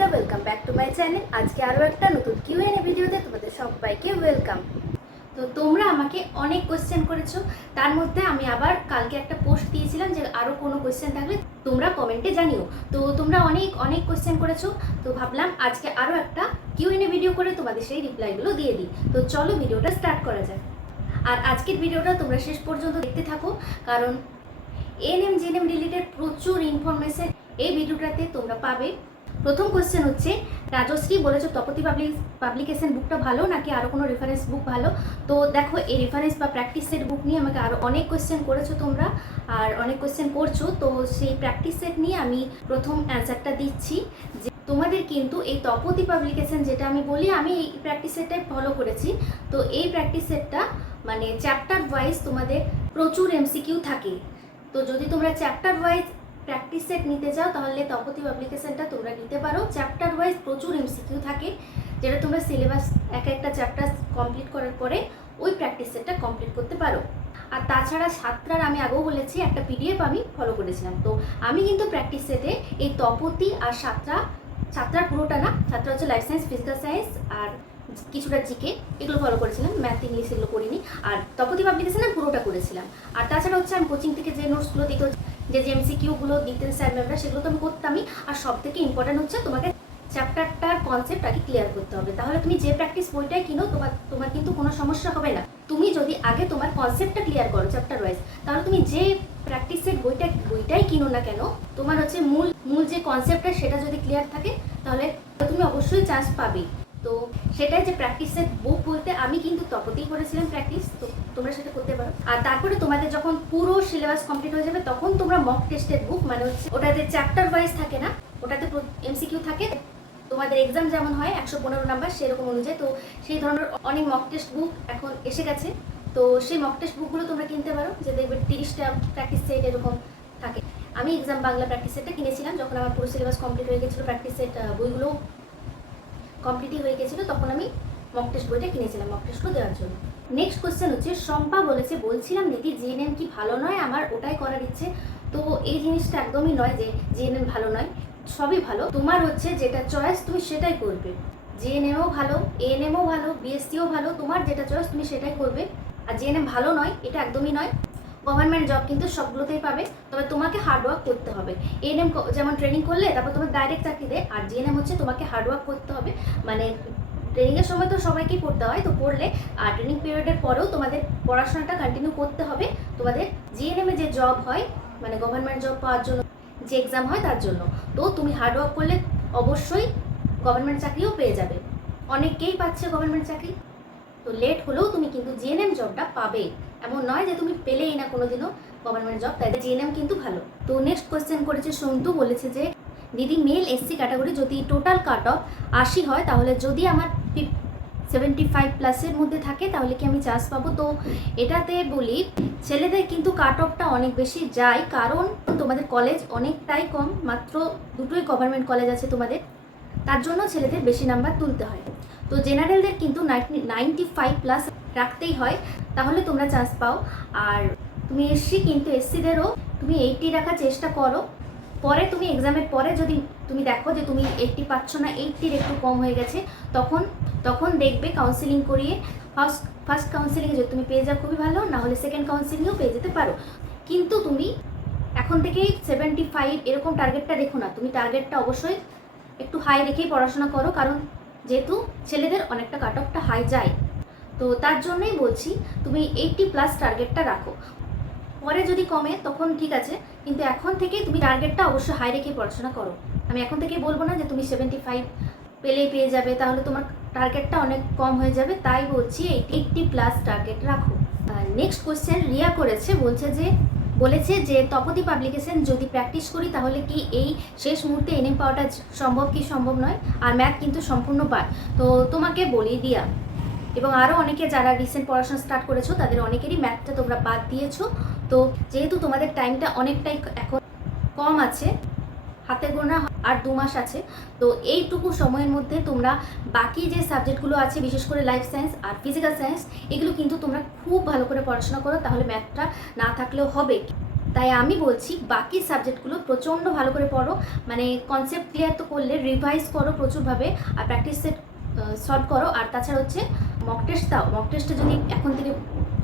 Ankita, welcome back to my channel. আজকে আরও একটা নতুন কিউএনএ ভিডিওতে তোমাদের সবাইকে ওয়েলকাম। তো তোমরা আমাকে অনেক কোয়েশ্চেন করেছো, তার মধ্যে আমি আবার কালকে একটা পোস্ট দিয়েছিলাম যে আরও কোনো কোয়েশ্চেন থাকলে তোমরা কমেন্টে জানিও। তো তোমরা অনেক অনেক কোয়েশ্চেন করেছো, তো ভাবলাম আজকে আরও একটা কিউএনএ ভিডিও করে তোমাদের সেই রিপ্লাইগুলো দিয়ে দিই। তো চলো ভিডিওটা স্টার্ট করা যায়। আর আজকের ভিডিওটা তোমরা শেষ পর্যন্ত দেখতে থাকো, কারণ এএনএম জিএনএম রিলেটেড প্রচুর ইনফরমেশন এই ভিডিওটাতে তোমরা পাবে। প্রথম কোয়েশ্চেন হচ্ছে, রাজশ্রী বলেছো তপতি পাবলিকেশন বুকটা ভালো নাকি আরও কোনো রেফারেন্স বুক ভালো? তো দেখো, এই রেফারেন্স বা প্র্যাকটিস সেট বুক নিয়ে আমাকে আরও অনেক কোয়েশ্চেন করেছো তোমরা, আর অনেক কোয়েশ্চেন করছো। তো সেই প্র্যাকটিস সেট নিয়ে আমি প্রথম অ্যান্সারটা দিচ্ছি যে তোমাদের কিন্তু এই তপতি পাবলিকেশন যেটা আমি বলি, আমি এই প্র্যাকটিস সেটটাই ফলো করেছি। তো এই প্র্যাকটিস সেটটা মানে চ্যাপ্টার ওয়াইজ তোমাদের প্রচুর এমসিকিউ থাকে। তো যদি তোমরা চ্যাপ্টার ওয়াইজ প্র্যাকটিস সেট নিতে চাও তাহলে তপতি পাবলিকেশনটা তোমরা নিতে পারো। চ্যাপ্টার ওয়াইজ প্রচুর এমসিকিউ থাকে, যেটা তোমরা সিলেবাস একটা চ্যাপ্টার কমপ্লিট করার পরে ওই প্র্যাকটিস সেটটা কমপ্লিট করতে পারো। আর তাছাড়া সাতটার আমি আগেও বলেছি একটা পিডিএফ আমি ফলো করেছিলাম। তো আমি কিন্তু প্র্যাকটিস সেটে এই তপতি আর সাতটার পুরোটা না, সাতটা হচ্ছে লাইফ সায়েন্স, ফিজিক্যাল সায়েন্স আর কিছুটা জিকে, এগুলো ফলো করেছিলাম। ম্যাথ ইংলিশ এগুলো করিনি। আর তপতি পাবলিকেশন আমি পুরোটা করেছিলাম। আর তাছাড়া হচ্ছে আমি কোচিং থেকে যে নোটসগুলো দিত, যে এমসিকিউগুলো দিতেন স্যার ম্যামরা, সেগুলো তো আমি করতামই। আর সব থেকে ইম্পর্টেন্ট হচ্ছে তোমাকে চ্যাপ্টারটার কনসেপ্ট আগে ক্লিয়ার করতে হবে, তাহলে তুমি যে প্র্যাকটিস বইটাই কিনো তোমার কিন্তু কোনো সমস্যা হবে না। তুমি যদি আগে তোমার কনসেপ্টটা ক্লিয়ার করো চ্যাপ্টার ওয়াইজ, তাহলে তুমি যে প্র্যাকটিস সেট বইটাই কিনো না কেন, তোমার হচ্ছে মূল যে কনসেপ্টটা সেটা যদি ক্লিয়ার থাকে তাহলে তুমি অবশ্যই চান্স পাবে। তো সেটাই যে প্র্যাকটিস সেট বুক বলতে আমি কিন্তু তপতেই করেছিলাম প্র্যাকটিস, তো তোমরা সেটা করতে পারো। আর তারপরে তোমাদের যখন পুরো সিলেবাস কমপ্লিট হয়ে যাবে তখন তোমরা মক টেস্টের বুক, মানে হচ্ছে ওটাতে চ্যাপ্টার ওয়াইজ থাকে না, ওটাতে এমসিকিউ থাকে। তোমাদের এক্সাম যেমন হয় 115 নাম্বার, সেরকম অনুযায়ী। তো সেই ধরনের অনেক মক টেস্ট বুক এখন এসে গেছে। তো সেই মক টেস্ট বুকগুলো তোমরা কিনতে পারো, যে দেখবে 30টা প্র্যাকটিস সেট এরকম থাকে। আমি এক্সাম বাংলা প্র্যাকটিস সেটটা কিনেছিলাম যখন আমার পুরো সিলেবাস কমপ্লিট হয়ে গেছিলো, প্র্যাকটিস সেট বইগুলো কমপ্লিটই হয়ে গেছিলো, তখন আমি মক টেস্ট বইটা কিনেছিলাম মক টেস্টগুলো দেওয়ার জন্য। নেক্সট কোয়েশ্চেন হচ্ছে, শম্পা বলছিলাম দিদি জিএনএম কি ভালো নয়, আমার ওটাই করার ইচ্ছে। তো এই জিনিসটা একদমই নয় যে জিএনএম ভালো নয়, সবই ভালো। তোমার হচ্ছে যেটা চয়েস তুমি সেটাই করবে। জিএনএমও ভালো, এএনএমও ভালো, বিএসসিও ভালো, তোমার যেটা চয়েস তুমি সেটাই করবে। আর জিএনএম ভালো নয় এটা একদমই নয়। গভর্নমেন্ট জব কিন্তু সবগুলোতেই পাবে, তবে তোমাকে হার্ডওয়ার্ক করতে হবে। এএনএম যেমন ট্রেনিং করলে তারপর তোমার ডাইরেক্ট চাকরি দেয়, আর জিএনএম হচ্ছে তোমাকে হার্ডওয়ার্ক করতে হবে। মানে ট্রেনিংয়ের সময় তো সবাইকেই পড়তে হয়, তো পড়লে আর ট্রেনিং পিরিয়ডের পরেও তোমাদের পড়াশোনাটা কন্টিনিউ করতে হবে। তোমাদের জিএনএমে যে জব হয়, মানে গভর্নমেন্ট জব পাওয়ার জন্য যে এক্সাম হয় তার জন্য, তো তুমি হার্ডওয়ার্ক করলে অবশ্যই গভর্নমেন্ট চাকরিও পেয়ে যাবে। অনেকেই পাচ্ছে গভর্নমেন্ট চাকরি, তো লেট হলেও তুমি কিন্তু জিএনএম জবটা পাবে। এমন নয় যে তুমি পেলেই না কোনোদিনও গভর্নমেন্ট জব, তাই জিএনএম কিন্তু ভালো। তো নেক্সট কোয়েশ্চেন করেছে সন্তু, বলেছে যে দিদি মেল এসসি ক্যাটাগরি যদি টোটাল কাট অফ 80 হয়, তাহলে যদি আমার 75 প্লাসের মধ্যে থাকে তাহলে কি আমি চান্স পাবো? তো এটাতে বলি, ছেলেদের কিন্তু কাট অফটা অনেক বেশি যায়, কারণ তোমাদের কলেজ অনেকটাই কম, মাত্র 2টোই গভর্নমেন্ট কলেজ আছে তোমাদের, তার জন্য ছেলেদের বেশি নাম্বার তুলতে হয়। তো জেনারেলদের কিন্তু 95 প্লাস রাখতেই হয়, তাহলে তোমরা চান্স পাও। আর তুমি এসসি, কিন্তু এসসিদেরও তুমি 80 রাখার চেষ্টা করো। পরে তুমি এক্সামের পরে যদি তুমি দেখো যে তুমি 80 পাচ্ছ না, 80-র একটু কম হয়ে গেছে, তখন দেখবে কাউন্সিলিং করিয়ে ফার্স্ট কাউন্সিলিংয়ে যদি তুমি পেয়ে যাও খুবই ভালো, না হলে সেকেন্ড কাউন্সিলিংয়েও পেয়ে যেতে পারো। কিন্তু তুমি এখন থেকেই 75 এরকম টার্গেটটা রেখো না, তুমি টার্গেটটা অবশ্যই একটু হাই রেখেই পড়াশোনা করো, কারণ যেহেতু ছেলেদের অনেকটা কাট অফটা হাই যায়, তো তার জন্যই বলছি তুমি 80 প্লাস টার্গেটটা রাখো। পরে যদি কমে তখন ঠিক আছে, কিন্তু এখন থেকেই তুমি টার্গেটটা অবশ্যই হাই রেখেই পড়াশোনা করো। আমি এখন থেকেই বলবো না যে তুমি 75 পেয়ে যাবে, তাহলে তোমার টার্গেটটা অনেক কম হয়ে যাবে, তাই বলছি 80 প্লাস টার্গেট রাখো। নেক্সট কোয়েশ্চেন রিয়া করেছে, বলেছে যে তপতি পাবলিকেশন যদি প্র্যাকটিস করি তাহলে কি এই শেষ মুহূর্তে এনএম পাওয়াটা সম্ভব কি সম্ভব নয়? আর ম্যাথ কিন্তু সম্পূর্ণ পায়। তো তোমাকে বলি দিয়া, এবং আরও অনেকে যারা রিসেন্ট পড়াশোনা স্টার্ট করেছো তাদের অনেকেরই ম্যাথটা তোমরা বাদ দিয়েছো। তো যেহেতু তোমাদের টাইমটা অনেকটাই এখন কম আছে, হাতে গোনা আর 2 মাস আছে, তো এইটুকু সময়ের মধ্যে তোমরা বাকি যে সাবজেক্টগুলো আছে, বিশেষ করে লাইফ সায়েন্স আর ফিজিক্যাল সায়েন্স, এগুলো কিন্তু তোমরা খুব ভালো করে পড়াশোনা করো, তাহলে ম্যাথটা না থাকলেও হবে। তাই আমি বলছি বাকি সাবজেক্টগুলো প্রচণ্ড ভালো করে পড়ো, মানে কনসেপ্ট ক্লিয়ার তো করলে, রিভাইজ করো প্রচুরভাবে আর প্র্যাকটিস সেট সলভ করো। আর তাছাড়া হচ্ছে মক টেস্ট দাও। মক টেস্টে যদি এখন থেকে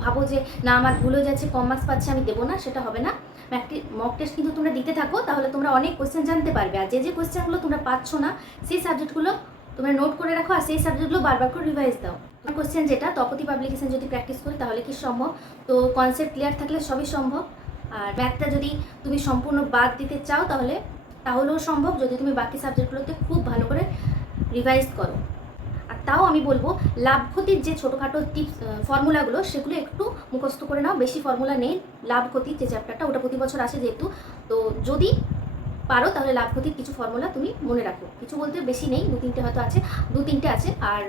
ভাবো যে না আমার ভুল হয়ে যাচ্ছে, কম মার্কস পাচ্ছে, আমি দেবো না, সেটা হবে না। মক টেস্ট কিন্তু তোমরা দিতে থাকো, তাহলে তোমরা অনেক কোয়েশ্চেন জানতে পারবে। আর যে কোয়েশ্চেনগুলো তোমরা পাচ্ছ না সেই সাবজেক্টগুলো তোমরা নোট করে রাখো, আর সেই সাবজেক্টগুলো বারবার করে রিভাইজ দাও। কোয়েশ্চেন যেটা তপতি পাবলিকেশন যদি প্র্যাকটিস করি তাহলে কি সম্ভব? তো কনসেপ্ট ক্লিয়ার থাকলে সবই সম্ভব। আর ম্যাথটা যদি তুমি সম্পূর্ণ বাদ দিতে চাও তাহলেও সম্ভব, যদি তুমি বাকি সাবজেক্টগুলোতে খুব ভালো করে রিভাইজ করো। আর তাও আমি বলবো লাভ ক্ষতির যে ছোটোখাটো টিপস ফর্মুলাগুলো সেগুলো একটু মুখস্থ করে নাও। বেশি ফর্মুলা নেই লাভ ক্ষতির যে চ্যাপ্টারটা, ওটা প্রতি বছর আসে যেহেতু, তো যদি পারো তাহলে লাভ ক্ষতির কিছু ফর্মুলা তুমি মনে রাখো। কিছু বলতে বেশি নেই, দু তিনটে আছে। আর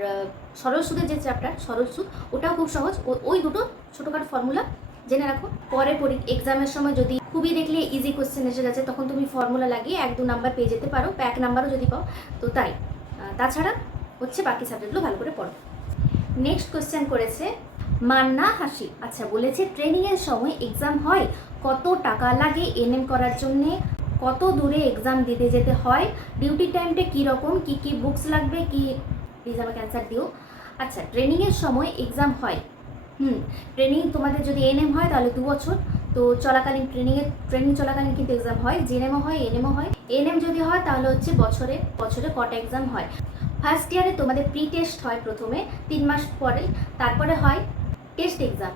সরল সুদের যে চ্যাপ্টার সরল সুদ, ওটাও খুব সহজ। ওই দুটো ছোটোখাটো ফর্মুলা জেনে রাখো। পরে এক্সামের সময় যদি খুবই দেখলে ইজি কোয়েশ্চেন এসে গেছে, তখন তুমি ফর্মুলা লাগিয়ে 1-2 নাম্বার পেয়ে যেতে পারো, বা 1 নাম্বারও যদি পাও তো তাই। তাছাড়া হচ্ছে বাকি সাবজেক্টগুলো ভালো করে পড়ো। নেক্সট কোয়েশ্চেন করেছে মান্না হাসি। আচ্ছা, বলেছে ট্রেনিংয়ের সময় এক্সাম হয়, কত টাকা লাগে এনএম করার জন্যে, কত দূরে এক্সাম দিতে যেতে হয়, ডিউটি টাইমটা কীরকম, কী কী বুকস লাগবে, কি প্লিজ আমাকে অ্যান্সার দিও। আচ্ছা, ট্রেনিংয়ের সময় এক্সাম হয়, ট্রেনিং তোমাদের যদি এনএম হয় তাহলে 2 বছর, তো চলাকালীন ট্রেনিং চলাকালীন কিন্তু এক্সাম হয়, জিএনএমও হয়, এনএমও হয়। এনএম যদি হয় তাহলে হচ্ছে বছরে কটা এক্সাম হয়। ফার্স্ট ইয়ারে তোমাদের প্রি টেস্ট হয় প্রথমে 3 মাস পরে, তারপরে হয় টেস্ট এক্সাম,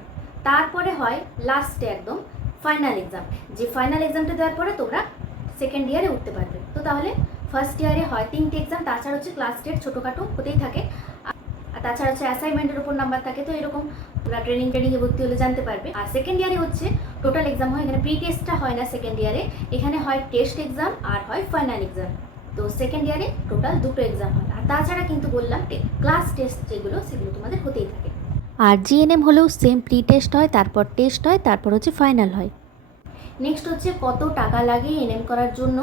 তারপরে হয় লাস্টে একদম ফাইনাল এক্সাম। যে ফাইনাল এক্সামটা দেওয়ার পরে তোমরা সেকেন্ড ইয়ারে উঠতে পারবে। তো তাহলে ফার্স্ট ইয়ারে হয় 3টে এক্সাম, তাছাড়া হচ্ছে ক্লাস টেস্ট ছোটোখাটো হতেই থাকে, আর তাছাড়া হচ্ছে অ্যাসাইনমেন্টের উপর নাম্বার থাকে। তো এরকম তোমরা ট্রেনিংয়ে ভর্তি হলে জানতে পারবে। আর সেকেন্ড ইয়ারে হচ্ছে টোটাল এক্সাম হয়, এখানে প্রি টেস্টটা হয় না সেকেন্ড ইয়ারে, এখানে হয় টেস্ট এক্সাম আর হয় ফাইনাল এক্সাম। তো সেকেন্ড ইয়ারে টোটাল 2টো এক্সাম হয়। আর তাছাড়া কিন্তু বললাম ক্লাস টেস্ট সেগুলো তোমাদের হতেই থাকে। আর জিএনএম হলেও সেম প্রি টেস্ট হয়, তারপর টেস্ট হয়, তারপর হচ্ছে ফাইনাল হয়। নেক্সট হচ্ছে কত টাকা লাগে এনএম করার জন্য।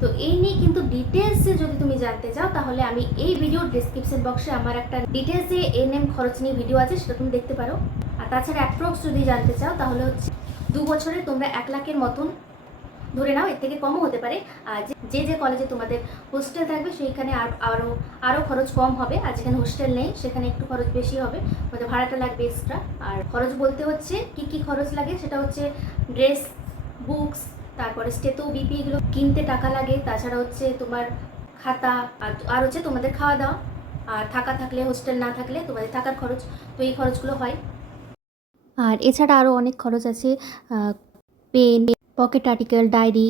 তো এই নিয়ে কিন্তু ডিটেলসে যদি তুমি জানতে চাও তাহলে আমি এই ভিডিওর ডেসক্রিপশন বক্সে আমার একটা ডিটেলসে এনএম খরচ নিয়ে ভিডিও আছে, সেটা তুমি দেখতে পারো। আর তাছাড়া অ্যাপ্রক্স যদি জানতে চাও তাহলে হচ্ছে 2 বছরে তোমরা 1 লাখের মতন ধরে নাও, এর থেকে কমও হতে পারে। আর যে কলেজে তোমাদের হোস্টেল থাকবে সেইখানে আরও খরচ কম হবে, আর যেখানে হোস্টেল নেই সেখানে একটু খরচ বেশি হবে, মানে ভাড়াটা লাগবে এক্সট্রা। আর খরচ বলতে হচ্ছে কি খরচ লাগে, সেটা হচ্ছে ড্রেস, বুকস, তারপরে স্টেতো, বিপি এগুলো কিনতে টাকা লাগে, তাছাড়া হচ্ছে তোমার খাতা, আর হচ্ছে তোমাদের খাওয়া দাওয়া, আর থাকা থাকলে, হোস্টেল না থাকলে তোমাদের থাকার খরচ। তো এই খরচগুলো হয়। আর এছাড়া আরও অনেক খরচ আছে, পেন, পকেট আর্টিকেল, ডায়েরি,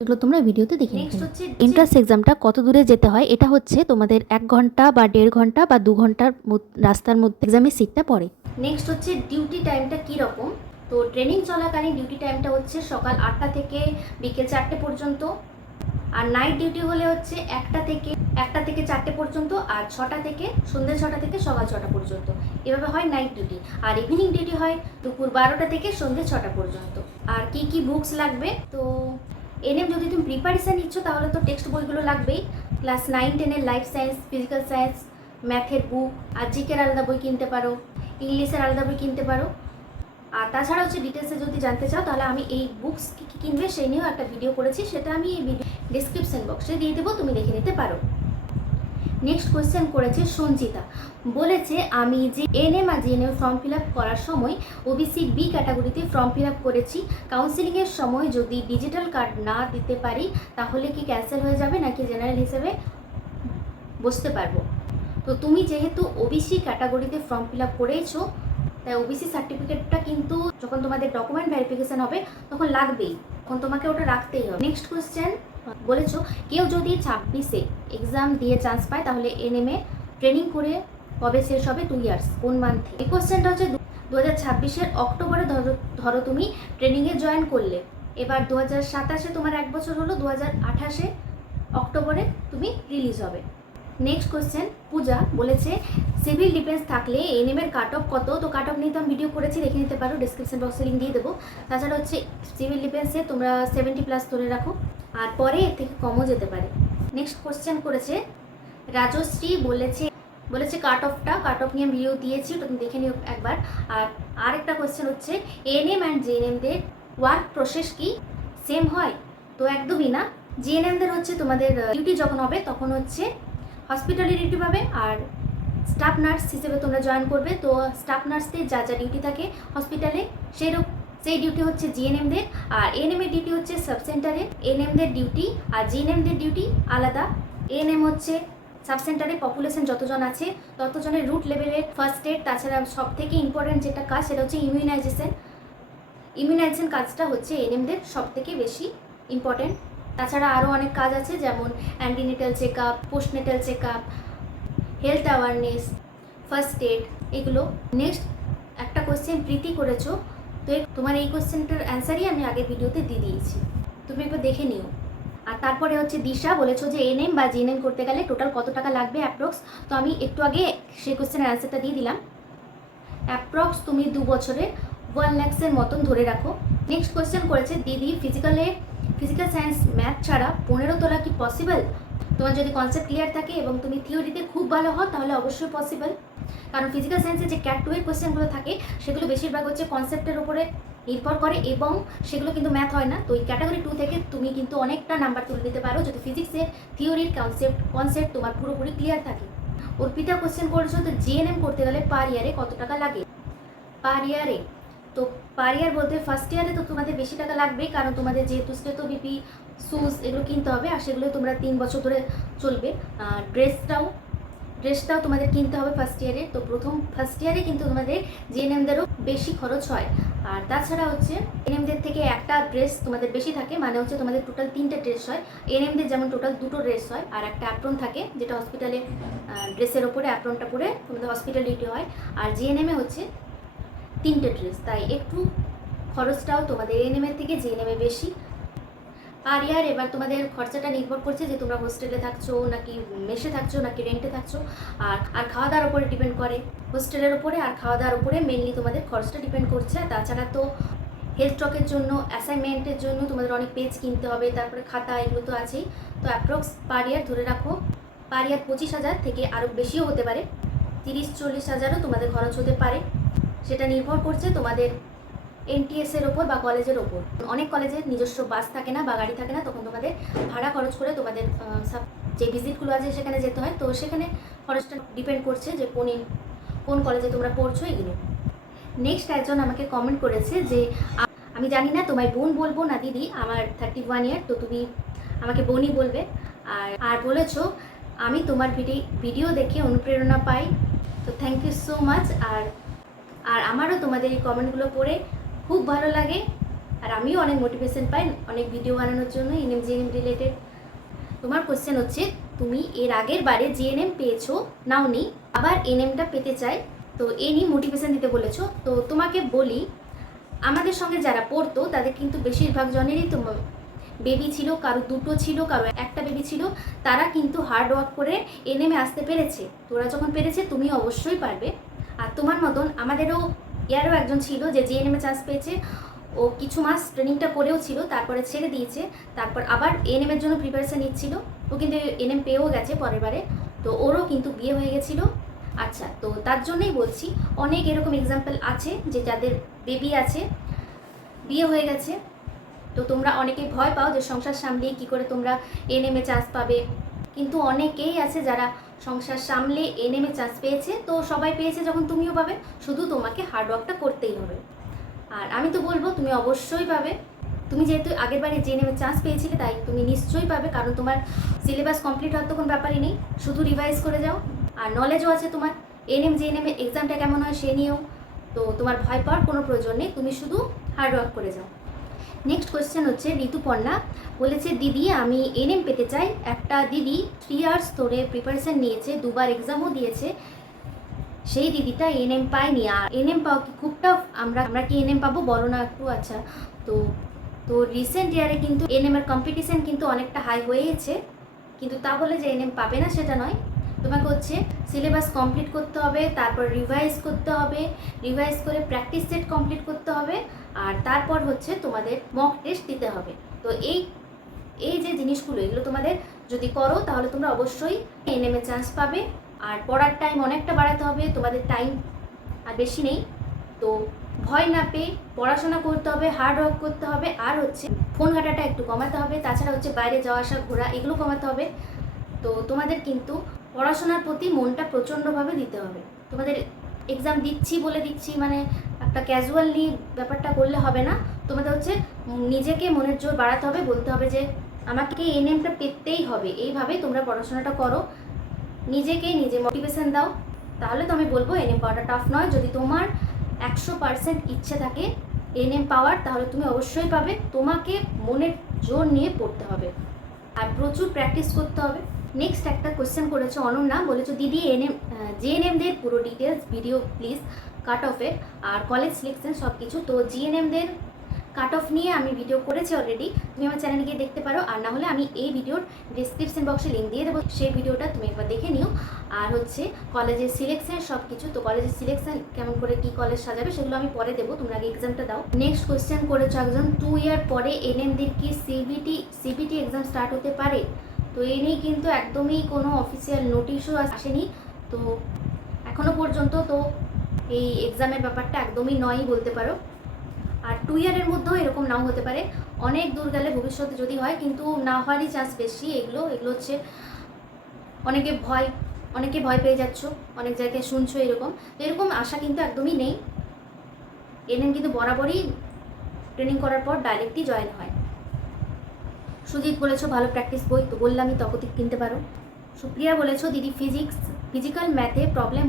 এগুলো তোমরা ভিডিওতে দেখে নেক্সট নেবে। হচ্ছে এন্ট্রান্স এক্সামটা কত দূরে যেতে হয়, এটা হচ্ছে তোমাদের 1 ঘন্টা বা 1.5 ঘন্টা বা 2 ঘন্টার রাস্তার মধ্যে এক্সামের সিটটা পড়ে। নেক্সট হচ্ছে ডিউটি টাইমটা কীরকম। তো ট্রেনিং চলাকালীন ডিউটি টাইমটা হচ্ছে সকাল 8টা থেকে বিকেল 4টে পর্যন্ত। আর নাইট ডিউটি হলে হচ্ছে 1টা থেকে 4টে পর্যন্ত, আর 6টা থেকে সন্ধ্যে 6টা থেকে সকাল 6টা পর্যন্ত, এভাবে হয় নাইট ডিউটি। আর ইভিনিং ডিউটি হয় দুপুর 12টা থেকে সন্ধ্যে 6টা পর্যন্ত। আর কি বুকস লাগবে, তো এনএম যদি তুমি প্রিপারেশান নিচ্ছ তাহলে তো টেক্সট বইগুলো লাগবেই। ক্লাস 9-10-এর লাইফ সায়েন্স, ফিজিক্যাল সায়েন্স, ম্যাথের বুক, আর জিকের আলাদা বই কিনতে পারো, ইংলিশের আলাদা বই কিনতে পারো। আর তাছাড়া হচ্ছে ডিটেলসে যদি জানতে চাও তাহলে আমি এই বুকস কী কিনবে সেই নিয়েও একটা ভিডিও করেছি, সেটা আমি এই ডিসক্রিপশন বক্সে দিয়ে দেবো, তুমি দেখে নিতে পারো। নেক্সট কোয়েশ্চেন করেছে সঞ্চিতা। বলেছে আমি যে এনএম আর জিএনএম ফর্ম ফিল আপ করার সময় ওবিসি বি ক্যাটাগরিতে ফর্ম ফিল আপ করেছি, কাউন্সিলিংয়ের সময় যদি ডিজিটাল কার্ড না দিতে পারি তাহলে কি ক্যান্সেল হয়ে যাবে নাকি জেনারেল হিসেবে বসতে পারবো? তো তুমি যেহেতু ওবিসি ক্যাটাগরিতে ফর্ম ফিল আপ করেছো, তাই ওবিসি সার্টিফিকেটটা কিন্তু যখন তোমাদের ডকুমেন্ট ভেরিফিকেশান হবে তখন লাগবেই, তখন তোমাকে ওটা রাখতেই হবে। নেক্সট কোয়েশ্চেন বলেছো কেউ যদি 26-এ এক্সাম দিয়ে চান্স পায় তাহলে এনএমএ ট্রেনিং করে কবে শেষ হবে, 2 ইয়ার্স, কোন মান্থে? এই কোয়েশ্চেনটা হচ্ছে 2026-এর অক্টোবরে ধরো তুমি ট্রেনিংয়ে জয়েন করলে, এবার 2027-এ তোমার 1 বছর হলো, 2028-এ অক্টোবরে তুমি রিলিজ হবে। নেক্সট কোয়েশ্চেন পূজা বলেছে সিভিল ডিফেন্স থাকলে এনএমের কাট অফ কত। তো কাট অফ নিয়ে তো আমি ভিডিও করেছি, দেখে নিতে পারো, ডিসক্রিপশন বক্সে লিঙ্ক দিয়ে দেবো। তাছাড়া হচ্ছে সিভিল ডিফেন্সে তোমরা 70+ ধরে রাখো, আর পরে এর থেকে কমও যেতে পারে। নেক্সট কোয়েশ্চেন করেছে রাজশ্রী, বলেছে কাট অফ নিয়ে ভিডিও দিয়েছি, তো তুমি দেখে নিও একবার। আর আরেকটা কোয়েশ্চেন হচ্ছে এনএম অ্যান্ড জিএনএমদের ওয়ার্ক প্রসেস কি সেম হয়? তো একদমই না। জিএনএমদের হচ্ছে তোমাদের ডিউটি যখন হবে তখন হচ্ছে হসপিটালে ডিউটি পাবে, আর স্টাফ নার্স হিসেবে তোমরা জয়েন করবে। তো স্টাফ নার্সদের যা যা ডিউটি থাকে হসপিটালে সেই ডিউটি হচ্ছে জিএনএমদের, আর এএনএমের ডিউটি হচ্ছে সাব সেন্টারে। এএনএমদের ডিউটি আর জিএনএমদের ডিউটি আলাদা। এএনএম হচ্ছে সাব সেন্টারে পপুলেশন যতজন আছে ততজনের রুট লেভেলের ফার্স্ট এড, তাছাড়া সব থেকে ইম্পর্টেন্ট যেটা কাজ সেটা হচ্ছে ইমিউনাইজেশন কাজটা হচ্ছে এএনএমদের সব থেকে বেশি ইম্পর্টেন্ট। তাছাড়া আরও অনেক কাজ আছে, যেমন antenatal check up, postnatal check up, health awareness, first aid, এগুলো। নেক্সট একটা কোয়েশ্চেন প্রীতি করেছো, তো তোমার এই কোয়েশ্চেনটার অ্যান্সারই আমি আগের ভিডিওতে দিয়ে দিয়েছি, তুমি একবার দেখে নিও। আর তারপরে হচ্ছে দিশা বলেছো যে এএনএম বা জিএনএম করতে গেলে টোটাল কত টাকা লাগবে অ্যাপ্রক্স। তো আমি একটু আগে সেই কোয়েশ্চেনের অ্যান্সারটা দিয়ে দিলাম। অ্যাপ্রক্স তুমি 2 বছরে 1 লাখের মতন ধরে রাখো। নেক্সট কোয়েশ্চেন করেছে দিদি, ফিজিক্যাল সায়েন্স ম্যাথ ছাড়া 15 তোলা কি পসিবল? তোমার যদি কনসেপ্ট ক্লিয়ার থাকে এবং তুমি থিওরিতে খুব ভালো হও তাহলে অবশ্যই পসিবল, কারণ ফিজিক্যাল সায়েন্সে যে ক্যাট 2 এর কোয়েশ্চেনগুলো থাকে সেগুলো বেশিরভাগ হচ্ছে কনসেপ্টের উপরে নির্ভর করে এবং সেগুলো কিন্তু ম্যাথ হয় না। তো এই ক্যাটাগরি 2 থেকে তুমি কিন্তু অনেকটা নাম্বার তুলে নিতে পারো যদি ফিজিক্সের থিওরির কনসেপ্ট তোমার পুরোপুরি ক্লিয়ার থাকে। অর্পিতা কোয়েশ্চেন করেছো, তো জিএনএম করতে গেলে পার ইয়ারে কত টাকা লাগে? পার ইয়ারে তো পার ইয়ার বলতে ফার্স্ট ইয়ারে তো তোমাদের বেশি টাকা লাগবেই, কারণ তোমাদের যেহেতু স্টেথোবিপি, শুজ এগুলো কিনতে হবে, আর সেগুলো তোমরা 3 বছর ধরে চলবে। ড্রেসটাও তোমাদের কিনতে হবে ফার্স্ট ইয়ারে। তো ফার্স্ট ইয়ারে কিন্তু তোমাদের জিএনএমদেরও বেশি খরচ হয়। আর তাছাড়া হচ্ছে এনএমদের থেকে একটা ড্রেস তোমাদের বেশি থাকে, মানে হচ্ছে তোমাদের টোটাল 3টে ড্রেস হয়। এনএমদের যেমন টোটাল 2টো ড্রেস হয়, আর একটা অ্যাপ্রন থাকে যেটা হসপিটালে ড্রেসের ওপরে অ্যাপ্রনটা পরে তোমাদের হসপিটাল ডিউটি হয়। আর জিএনএমে হচ্ছে 3টে ড্রেস, তাই একটু খরচটাও তোমাদের এএনএমের থেকে জিএনএমে বেশি। আর ইয়ার এবার তোমাদের খরচাটা নির্ভর করছে যে তোমরা হোস্টেলে থাকছো নাকি মেসে থাকছো নাকি রেন্টে থাকছো, আর খাওয়া দাওয়ার উপরে ডিপেন্ড করে, হোস্টেলের উপরে আর খাওয়া দাওয়ার উপরে মেনলি তোমাদের খরচটা ডিপেন্ড করছে। তাছাড়া তো হেলথ স্টকের জন্য, অ্যাসাইনমেন্টের জন্য তোমাদের অনেক পেজ কিনতে হবে, তারপরে খাতা, এগুলো তো আছেই। তো অ্যাপ্রক্স পার ইয়ার ধরে রাখো, পার ইয়ার 25,000 থেকে আরও বেশিও হতে পারে, 30-40 হাজারও তোমাদের খরচ হতে পারে। সেটা নির্ভর করছে তোমাদের এনটিএসের ওপর বা কলেজের ওপর। অনেক কলেজের নিজস্ব বাস থাকে না বা গাড়ি থাকে না, তখন তোমাদের ভাড়া খরচ করে তোমাদের যে ভিজিটগুলো আছে সেখানে যেতে হয়। তো সেখানে খরচটা ডিপেন্ড করছে যে কোন কলেজে তোমরা পড়ছো এগুলো। নেক্সট একজন আমাকে কমেন্ট করেছে যে আমি জানি না তোমায় বোন বলবো না দিদি, আমার 31 ইয়ার, তো তুমি আমাকে বোনই বলবে। আর বলেছো আমি তোমার ভিডিও দেখে অনুপ্রেরণা পাই, তো থ্যাংক ইউ সো মাচ। আর আমারও তোমাদের এই কমেন্টগুলো পড়ে খুব ভালো লাগে, আর আমিও অনেক মোটিভেশন পাই অনেক ভিডিও বানানোর জন্য এনএম জিএনএম রিলেটেড। তোমার কোশ্চেন হচ্ছে তুমি এর আগের বারে জিএনএম পেয়েছো, নাওনি, আবার এনএমটা পেতে চাই, তো এ নিয়ে মোটিভেশন দিতে বলেছো। তো তোমাকে বলি, আমাদের সঙ্গে যারা পড়তো তাদের কিন্তু বেশিরভাগ জনেরই তো বেবি ছিল, কারো 2টো ছিল, কারো একটা বেবি ছিল, তারা কিন্তু হার্ড ওয়ার্ক করে এনএমে আসতে পেরেছে। তোরা যখন পেরেছে তুমি অবশ্যই পারবে। আর তোমার মতন আমাদেরও ইয়ারও একজন ছিল যে জিএনএমে চান্স পেয়েছে, ও কিছু মাস ট্রেনিংটা করেও ছিল, তারপরে ছেড়ে দিয়েছে, তারপর আবার এএনএমের জন্য প্রিপারেশান নিচ্ছিল, ও কিন্তু এনএম পেয়েও গেছে পরের বারে। তো ওরও কিন্তু বিয়ে হয়ে গেছিলো। আচ্ছা, তো তার জন্যই বলছি অনেক এরকম এক্সাম্পল আছে যে যাদের বেবি আছে, বিয়ে হয়ে গেছে। তো তোমরা অনেকেই ভয় পাও যে সংসার সামলিয়ে কী করে তোমরা এনএমে চান্স পাবে, কিন্তু অনেকেই আছে যারা সংসার সামলে এনএমে চান্স পেয়েছে। তো সবাই পেয়েছে যখন তুমিও পাবে, শুধু তোমাকে হার্ডওয়ার্কটা করতেই হবে। আর আমি তো বলবো তুমি অবশ্যই পাবে। তুমি যেহেতু আগের বারে জিএনএমে চান্স পেয়েছিলে তাই তুমি নিশ্চয়ই পাবে, কারণ তোমার সিলেবাস কমপ্লিট হওয়ার তো কোনো ব্যাপারই নেই, শুধু রিভাইজ করে যাও। আর নলেজও আছে তোমার, এনএম জিএনএম এক্সামটা কেমন হয় সে নিয়েও। তো তোমার ভয় পাওয়ার কোনো প্রয়োজন নেই, তুমি শুধু হার্ডওয়ার্ক করে যাও। নেক্সট কোয়েশ্চেন হচ্ছে ঋতুপর্ণা বলেছে দিদি আমি এনএম পেতে চাই। একটা দিদি 3 ইয়ার্স ধরে প্রিপারেশান নিয়েছে, 2বার এক্সামও দিয়েছে, সেই দিদিটা এনএম পায়নি। আর এনএম পাও কি খুব টাফ? আমরা কি এনএম পাবো বলো না একটু। আচ্ছা, তো রিসেন্ট ইয়ারে কিন্তু এনএমের কম্পিটিশান কিন্তু অনেকটা হাই হয়েছে, কিন্তু তা বলে যে এনএম পাবে না সেটা নয়। তোমাকে হচ্ছে সিলেবাস কমপ্লিট করতে হবে, তারপর রিভাইজ করতে হবে, রিভাইজ করে প্র্যাকটিস সেট কমপ্লিট করতে হবে, আর তারপর হচ্ছে তোমাদের মক টেস্ট দিতে হবে। তো এই যে জিনিসগুলো এগুলো তোমাদের যদি করো তাহলে তোমরা অবশ্যই এনএমে চান্স পাবে। আর পড়ার টাইম অনেকটা বাড়াতে হবে, তোমাদের টাইম আর বেশি নেই, তো ভয় না পেয়ে পড়াশোনা করতে হবে, হার্ড ওয়ার্ক করতে হবে, আর হচ্ছে ফোন ঘাটাটা একটু কমাতে হবে। তাছাড়া হচ্ছে বাইরে যাওয়া আসা ঘোরা এগুলো কমাতে হবে। তো তোমাদের কিন্তু পড়াশোনার প্রতি মনটা প্রচণ্ডভাবে দিতে হবে। তোমাদের এক্সাম দিচ্ছি বলে দিচ্ছি মানে একটা ক্যাজুয়ালি ব্যাপারটা করলে হবে না। তোমাদের হচ্ছে নিজেকে মনের জোর বাড়াতে হবে, বলতে হবে যে আমাকে এনএমটা পেতেই হবে। এইভাবে তোমরা পড়াশোনাটা করো, নিজেকে নিজে মোটিভেশন দাও, তাহলে তো আমি বলবো এনএম পাওয়াটা টাফ নয়। যদি তোমার 100% ইচ্ছে থাকে এনএম পাওয়ার, তাহলে তুমি অবশ্যই পাবে। তোমাকে মনের জোর নিয়ে পড়তে হবে আর প্রচুর প্র্যাকটিস করতে হবে। নেক্সট একটা কোয়েশ্চেন করেছো অনন্যা, বলেছো দিদি জিএনএমদের পুরো ডিটেলস ভিডিও প্লিজ, কাট অফের আর কলেজ সিলেকশন সব কিছু। তো জিএনএমদের কাট অফ নিয়ে আমি ভিডিও করেছি অলরেডি, তুমি আমার চ্যানেলে গিয়ে দেখতে পারো। আর না হলে আমি এই ভিডিওর ডিসক্রিপশন বক্সে লিঙ্ক দিয়ে দেবো, সেই ভিডিওটা তুমি একবার দেখে নিও। আর হচ্ছে কলেজের সিলেকশন সব কিছু, তো কলেজের সিলেকশন কেমন করে কী কলেজ সাজাবে সেগুলো আমি পরে দেবো, তোমরা আগে এক্সামটা দাও। নেক্সট কোয়েশ্চেন করেছো একজন, 2 ইয়ার পরে এনএমদের কি সিবিটি এক্সাম স্টার্ট হতে পারে? তো এই নিয়ে কিন্তু একদমই কোনো অফিসিয়াল নোটিশও আসেনি। তো এখনও পর্যন্ত তো এই এক্সামের ব্যাপারটা একদমই নয়ই বলতে পারো। আর 2 ইয়ারের মধ্যেও এরকম নাও হতে পারে, অনেক দূর গেলে ভবিষ্যতে যদি হয়, কিন্তু না হওয়ারই চান্স বেশি। এগুলো হচ্ছে অনেকে ভয় পেয়ে যাচ্ছ, অনেক জায়গায় শুনছো এরকম। তো এরকম আশা কিন্তু একদমই নেই। এনএম কিন্তু বরাবরই ট্রেনিং করার পর ডাইরেক্টই জয়েন হয়। সুজিত বলেছো ভালো প্র্যাকটিস বই, তো বললামই তকতিক কিনতে পারো। সুপ্রিয়া বলেছো দিদি ফিজিক্যাল ম্যাথে প্রবলেম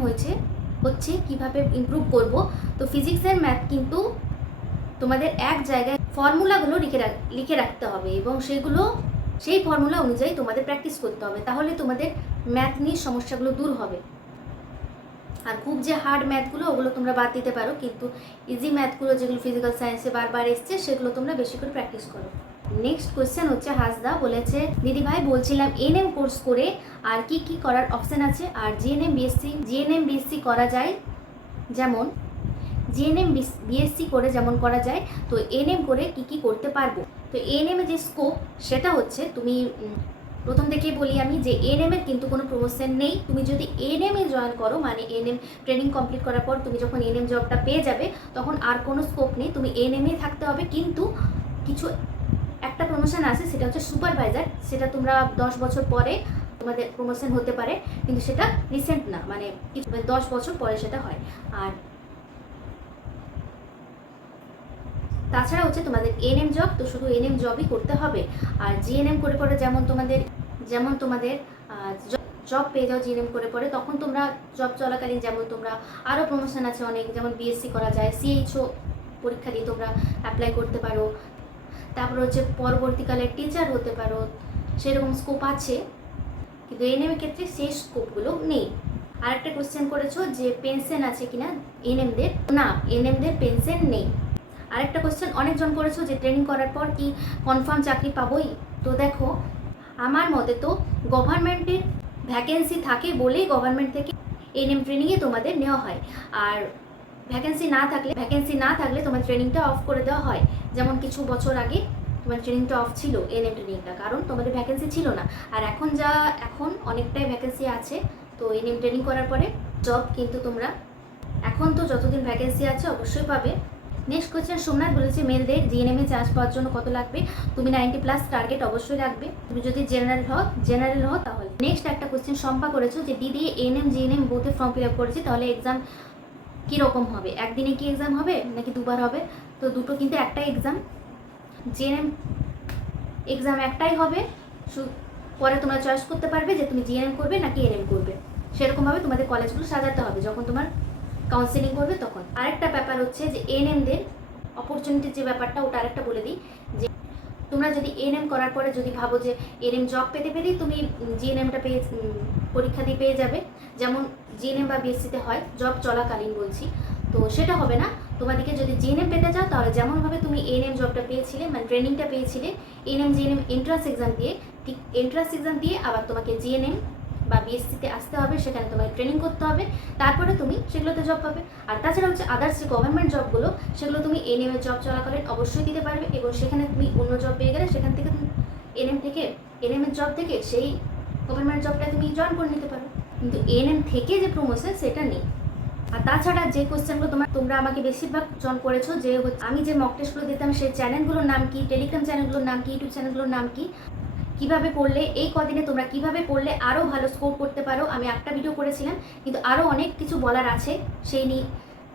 হচ্ছে কিভাবে ইমপ্রুভ করব? তো ফিজিক্সের ম্যাথ কিন্তু তোমাদের এক জায়গায় ফর্মুলাগুলো লিখে রাখতে হবে এবং সেই ফর্মুলা অনুযায়ী তোমাদের প্র্যাকটিস করতে হবে, তাহলে তোমাদের ম্যাথ নিয়ে সমস্যাগুলো দূর হবে। আর খুব যে হার্ড ম্যাথগুলো ওগুলো তোমরা বাদ দিতে পারো, কিন্তু ইজি ম্যাথগুলো যেগুলো ফিজিক্যাল সায়েন্সে বারবার এসছে সেগুলো তোমরা বেশি করে প্র্যাকটিস করো। নেক্সট কোয়েশ্চেন হচ্ছে হাসদা বলেছে, দিদি ভাই বলছিলাম এনএম কোর্স করে আর কি কি করার অপশান আছে? আর জিএনএম বিএসসি করা যায় যেমন জিএনএম বিএসসি করে যেমন করা যায়, তো এনএম করে কি কি করতে পারবো? তো এনএম এর যে স্কোপ সেটা হচ্ছে, তুমি প্রথম থেকেই বলি আমি যে এনএম এর কিন্তু কোনো প্রমোশন নেই। তুমি যদি এনএম এ জয়েন করো, মানে এনএম ট্রেনিং কমপ্লিট করার পর তুমি যখন এনএম জবটা পেয়ে যাবে, তখন আর কোনো স্কোপ নেই, তুমি এনএমএ থাকতে হবে। কিন্তু একটা প্রমোশন আছে, সেটা হচ্ছে সুপারভাইজার। সেটা তোমরা 10 বছর পরে তোমাদের প্রমোশন হতে পারে, কিন্তু সেটা রিসেন্ট না, মানে 10 বছর পরে সেটা হয়। আর তাছাড়া হচ্ছে তোমাদের এনএম জব, তো শুধু এনএম জবই করতে হবে। আর জিএনএম করে যেমন তোমাদের জব পেয়ে যাও জিএনএম করে, তখন তোমরা জব চলাকালীন যেমন তোমরা আরও প্রমোশন আছে অনেক, যেমন বিএসসি করা যায়, সিএইচও পরীক্ষা দিয়ে তোমরা অ্যাপ্লাই করতে পারো। তারপর হচ্ছে পরবর্তীকালে টিচার হতে পারো, সেরকম স্কোপ আছে, কিন্তু এনএম এর ক্ষেত্রে সেই স্কোপগুলো নেই। আর একটা কোয়েশ্চেন করেছো যে পেনশন আছে কিনা এনএমদের? না, এনএমদের পেনশন নেই। আরেকটা কোয়েশ্চেন অনেকজন করেছো যে ট্রেনিং করার পর কি কনফার্ম চাকরি পাবোই? তো দেখো, আমার মতে তো গভর্নমেন্টের ভ্যাকেন্সি থাকে বলেই গভর্নমেন্ট থেকে এনএম ট্রেনিংয়ে তোমাদের নেওয়া হয়। আর ভ্যাকেন্সি না থাকলে তোমার ট্রেনিংটা অফ করে দেওয়া হয়। যেমন কিছু বছর আগে তোমার ট্রেনিংটা অফ ছিল, এনএম ট্রেনিংটা, কারণ তোমাদের ভ্যাকেন্সি ছিল না। আর এখন অনেকটাই ভ্যাকেন্সি আছে। তো এনএম ট্রেনিং করার পরে জব কিন্তু তোমরা এখন তো যতদিন ভ্যাকেন্সি আছে অবশ্যই পাবে। নেক্সট কোয়েশ্চেন সোমনাথ বলেছে, মেলদের জিএনএম এ চান্স পাওয়ার জন্য কত লাগবে? তুমি 90+ টার্গেট অবশ্যই রাখবে, তুমি যদি জেনারেল হও তাহলে। নেক্সট একটা কোয়েশ্চেন শম্পা করেছো যে দিদি এনএম জিএনএম বোথে ফর্ম ফিল আপ করেছি, তাহলে এক্সাম কীরকম হবে? একদিনে কি এক্সাম হবে নাকি দুবার হবে? তো দুটো কিন্তু একটাই এক্সাম, জিএনএম এক্সাম একটাই হবে। পরে তোমরা চয়েস করতে পারবে যে তুমি জিএনএম করবে নাকি এনএম করবে। সেরকমভাবে তোমাদের কলেজগুলো সাজাতে হবে যখন তোমার কাউন্সেলিং করবে তখন। আরেকটা ব্যাপার হচ্ছে যে এনএমদের অপরচুনিটির যে ব্যাপারটা, ওটা আরেকটা বলে দিই, যে তোমরা যদি এনএম করার পরে যদি ভাবো যে এনএম জব পেতেই তুমি জিএনএমটা পরীক্ষা দিয়ে পেয়ে যাবে, যেমন জিএনএম বা বিএসসিতে হয় জব চলাকালীন বলছি, তো সেটা হবে না। তোমাদেরকে যদি জিএনএম পেতে চাও, তাহলে যেমনভাবে তুমি এনএম জবটা পেয়েছিলে, মানে ট্রেনিংটা পেয়েছিলে এনএম জিএনএম এন্ট্রান্স এক্সাম দিয়ে, ঠিক এন্ট্রান্স এক্সাম দিয়ে আবার তোমাকে জিএনএম বা বিএসসিতে আসতে হবে, সেখানে তোমাকে ট্রেনিং করতে হবে, তারপরে তুমি সেগুলোতে জব পাবে। আর তাছাড়া হচ্ছে আদার্স যে গভর্নমেন্ট জবগুলো, সেগুলো তুমি এনএম এর জব চলাকালীন অবশ্যই দিতে পারবে, এবং সেখানে তুমি অন্য জব পেয়ে গেলে সেখান থেকে তুমি এনএম এর জব থেকে সেই গভর্নমেন্ট জবটা তুমি জয়েন করে নিতে পারো। কিন্তু এনএম থেকে যে প্রমোশন সেটা নেই। আর তাছাড়া যে কোশ্চেনগুলো তোমরা আমাকে বেশিরভাগ জন করেছো যে আমি যে মক টেস্টগুলো দিতাম সেই চ্যানেলগুলোর নাম কি, টেলিগ্রাম চ্যানেলগুলোর নাম কি, ইউটিউব চ্যানেলগুলোর নাম কি, কিভাবে পড়লে এই কদিনে তোমরা কিভাবে পড়লে আরও ভালো স্কোর করতে পারো। আমি একটা ভিডিও করেছিলাম, কিন্তু আরও অনেক কিছু বলার আছে সেই নিয়ে।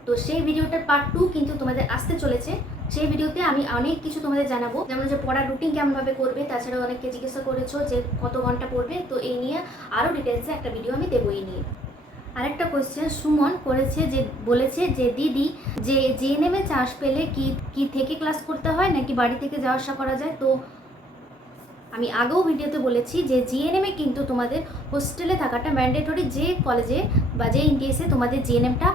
তো সেই ভিডিওটার পার্ট 2 কিন্তু তোমাদের আসতে চলেছে। সেই ভিডিওতে আমি অনেক কিছু তোমাদের জানাবো, যেমন যে পড়ার রুটিন কেমনভাবে করবে। তাছাড়াও অনেককে জিজ্ঞাসা করেছো যে কত ঘন্টা পড়বে, তো এই নিয়ে আরও ডিটেলসে একটা ভিডিও আমি দেবো এই নিয়ে। আরেকটা কোয়েশ্চেন সুমন করেছে, যে বলেছে যে দিদি যে জিএনএম এ চান্স পেলে কি থেকে ক্লাস করতে হয় নাকি বাড়ি থেকে যাওয়া আসা করা যায়। তো আমি আগেও ভিডিওতে বলেছি যে জিএনএম এ কিন্তু তোমাদের হোস্টেলে থাকাটা ম্যান্ডেটরি। যে কলেজে বা যে ইনকেসে তোমাদের জিএনএমটা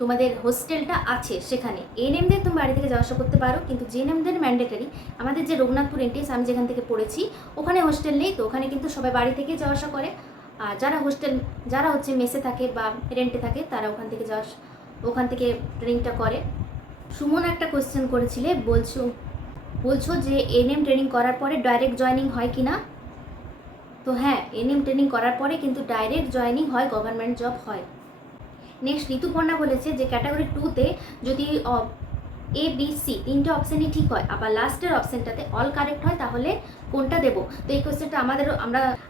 তোমাদের হোস্টেলটা আছে সেখানে এএনএমদের তুমি বাড়ি থেকে যাওয়া আসা করতে পারো, কিন্তু জিএনএমদের ম্যান্ডেটরি। আমাদের যে রঘুনাথপুর এনটিএস আমি যেখান থেকে পড়েছি ওখানে হোস্টেল নেই, তো ওখানে কিন্তু সবাই বাড়ি থেকে যাওয়া আসা করে। আর যারা হচ্ছে মেসে থাকে বা রেন্টে থাকে তারা ওখান থেকে ট্রেনিংটা করে। সুমন একটা কোয়েশ্চেন করেছিলে, বলছো যে এএনএম ট্রেনিং করার পরে ডাইরেক্ট জয়েনিং হয় কি না। তো হ্যাঁ, এএনএম ট্রেনিং করার পরে কিন্তু ডাইরেক্ট জয়েনিং হয়, গভর্নমেন্ট জব হয়। নেক্সট ঋতুপর্ণা বলেছে যে ক্যাটাগরি 2-তে যদি ABC 3টে অপশানই ঠিক হয়, আবার লাস্টের অপশানটাতে অল কারেক্ট হয়, তাহলে কোনটা দেবো। তো এই কোয়েশ্চেনটা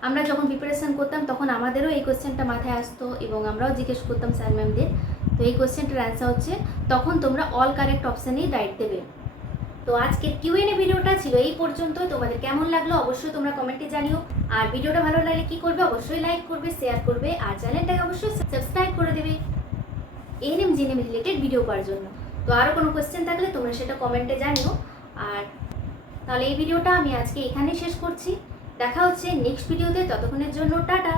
আমরা যখন প্রিপারেশন করতাম তখন আমাদেরও এই কোয়েশ্চেনটা মাথায় আসতো এবং আমরাও জিজ্ঞেস করতাম স্যার ম্যামদের। তো এই কোয়েশ্চেনটার অ্যান্সার হচ্ছে তখন তোমরা অল কারেক্ট অপশানেই রাইট দেবে। তো আজকের কিউএনএ ভিডিওটা ছিল এই পর্যন্ত। তোমাদের কেমন লাগলো অবশ্যই তোমরা কমেন্টে জানিও। আর ভিডিওটা ভালো লাগলে কি করবে, অবশ্যই লাইক করবে, শেয়ার করবে, আর চ্যানেলটাকে অবশ্যই সাবস্ক্রাইব করে দেবে এএনএম জিএনএম রিলেটেড ভিডিও পাওয়ার জন্য। তো আরও কোনো কোয়েশ্চেন থাকলে তোমরা সেটা কমেন্টে জানিও। আর তাহলে এই ভিডিওটা আমি আজকে এখানেই শেষ করছি। দেখা হচ্ছে নেক্সট ভিডিওতে, ততক্ষণের জন্য টাটা।